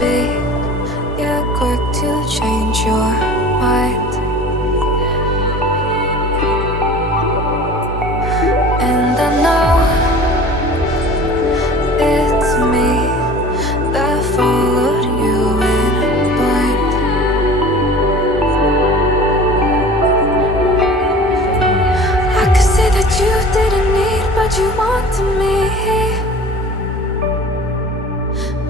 be, yeah, quick to change your mind. And I know it's me that followed you in blind. I could say that you didn't need, but you wanted me.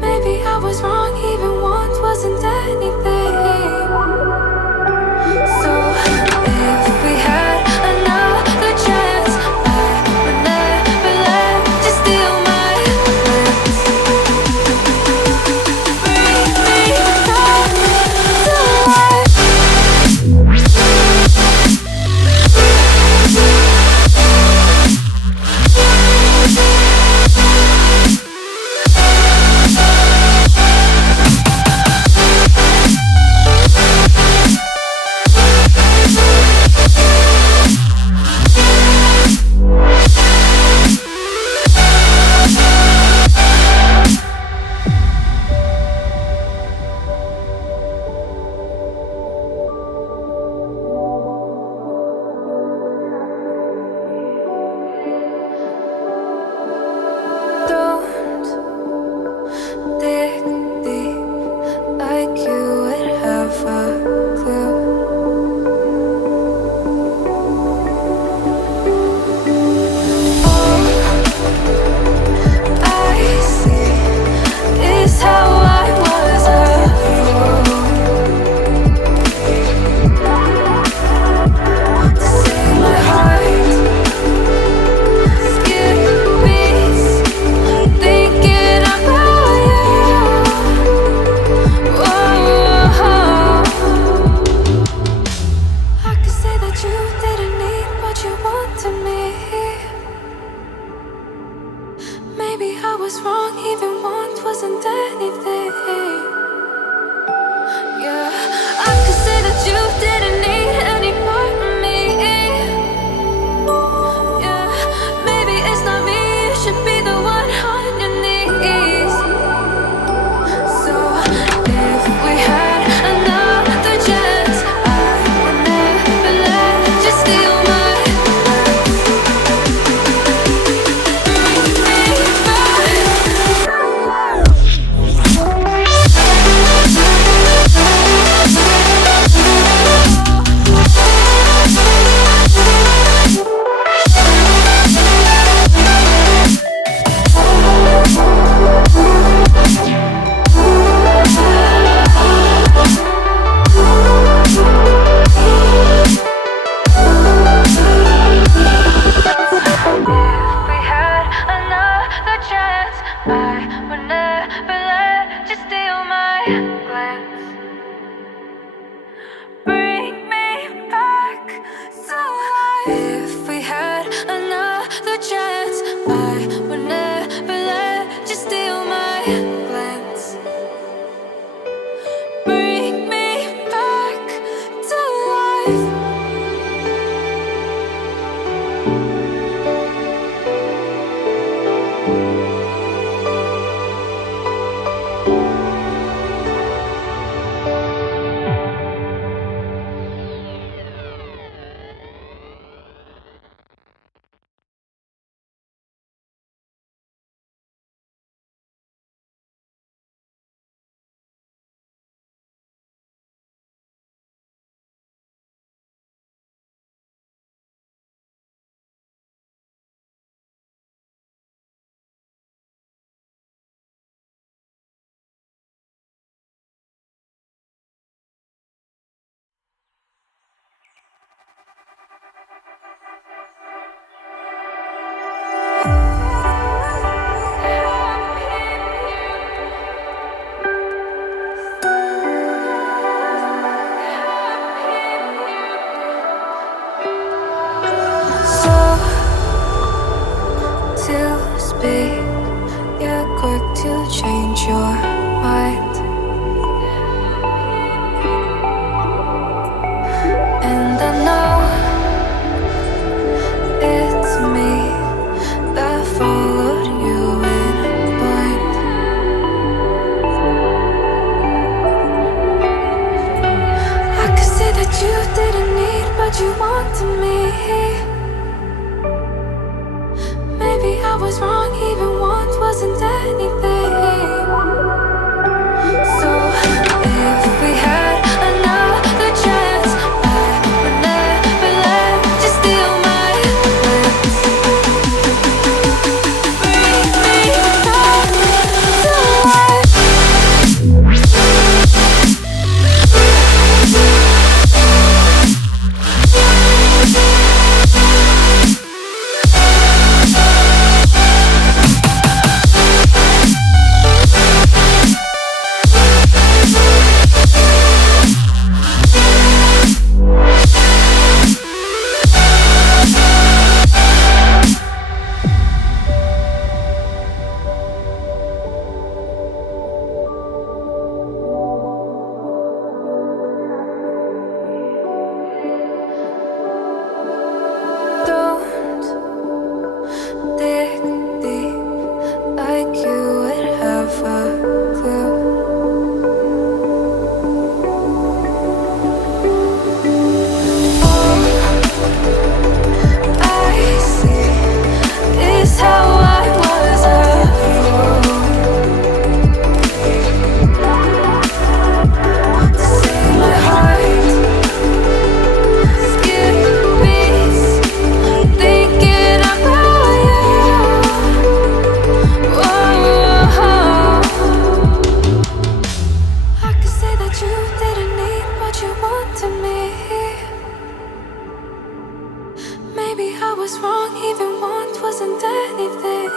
Maybe I was wrong, even want wasn't anything. So if we had another chance, I would never let you steal my glance. Bring me back to life. Don't dig deep like you would have a clue. All I see is how I was a fool to see my heart skip beats thinking about you. Whoa. I could say that you didn't need, but you wanted me. Maybe I was wrong, even want wasn't anything. Yeah, I could say that you didn't need any part of me. Yeah, maybe it's not me, you should be the one on your knees. So if we had another chance, I would never let you steal my glance. Bring me back. If we had another chance, I would never let you steal my glance. Bring me back to life. If we had another chance, I would never let you steal my glance. Bring me back to life. what you wanted me. Maybe I was wrong, even want wasn't anything. So if we had another chance, I would never let you steal my glance. Bring me back to life. Don't dig deep like you would have a clue. All I see is how I was a fool to save my heart. Skip beats, thinking about you. Whoa. I could say that you didn't need what you wanted me. Maybe I was wrong, even want wasn't anything.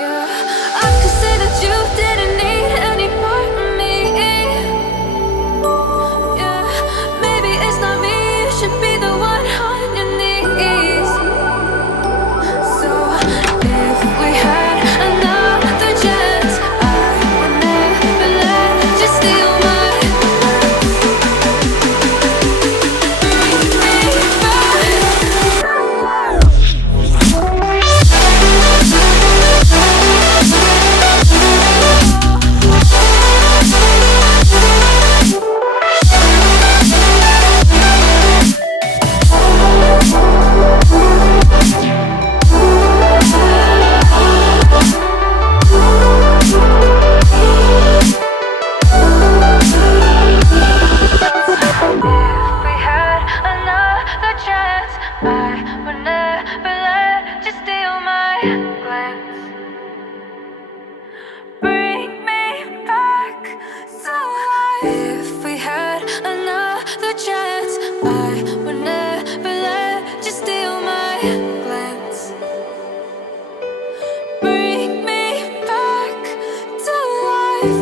Yeah, I could say that you didn't need any part of me. Yeah, maybe it's not me, you should be the one on your knees. So if we had another chance, I would never let you steal my glance. Bring me back. If we had another chance, I would never let you steal my glance. Bring me back to life. If we had another chance, I would never let you steal my glance. Bring me back to life.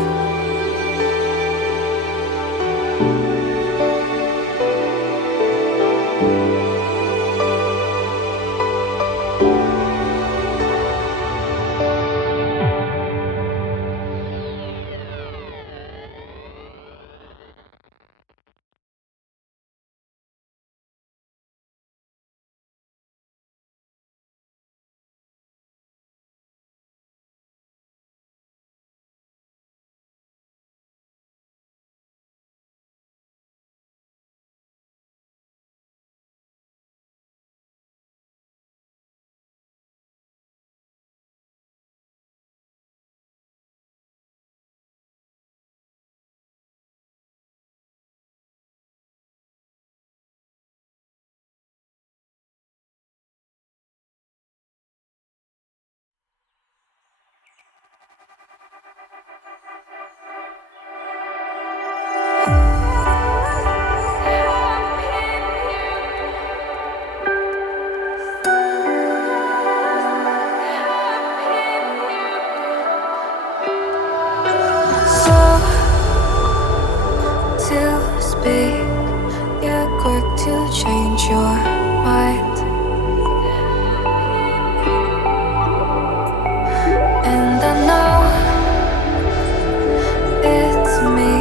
So to speak, you're quick to change your mind. And I know it's me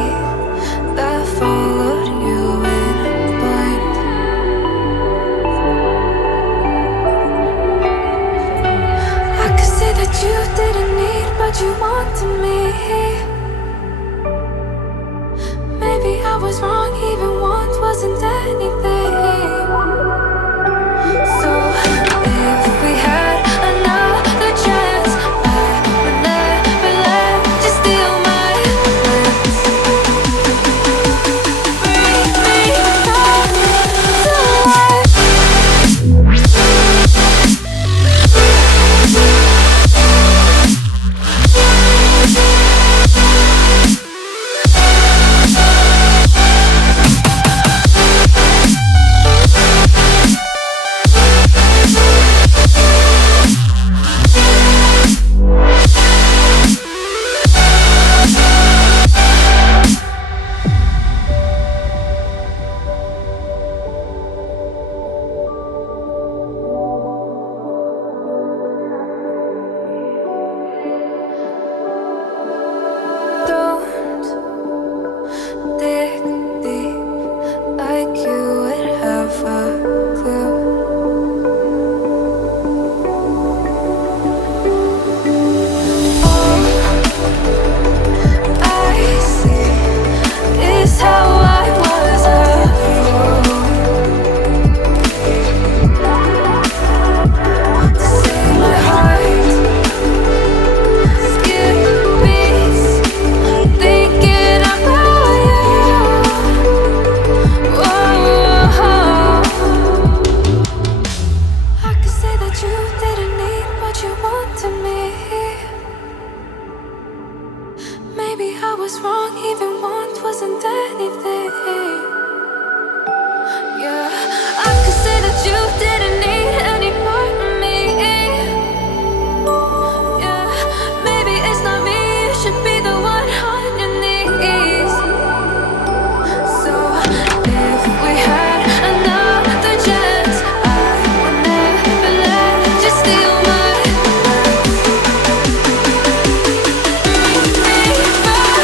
that followed you in blind. I could say that you didn't need what you wanted me. Maybe I was wrong, even want wasn't anything. anything. So if we had another chance, I would never let you steal my glance. Bring me back to life. Don't dig deep like you would have a clue. All I see is how I was a fool to save my heart. Skip beats, thinking about you. Whoa. I could say that you didn't need what you wanted me. Maybe I was wrong, even want wasn't anything. Yeah, I could say that you didn't need any part of me. Yeah, maybe it's not me, you should be the one on your knees. So if we had another chance, I would never let you steal my glance. Bring me back.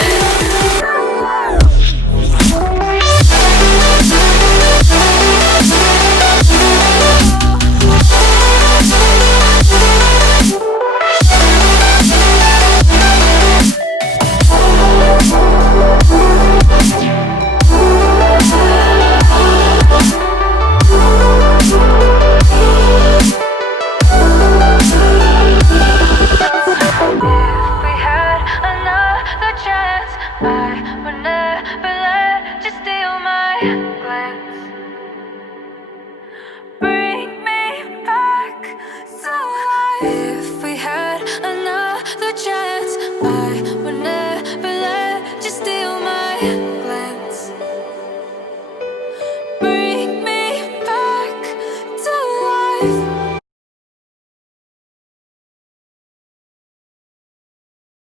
If we had another chance, I would never let you steal my glance.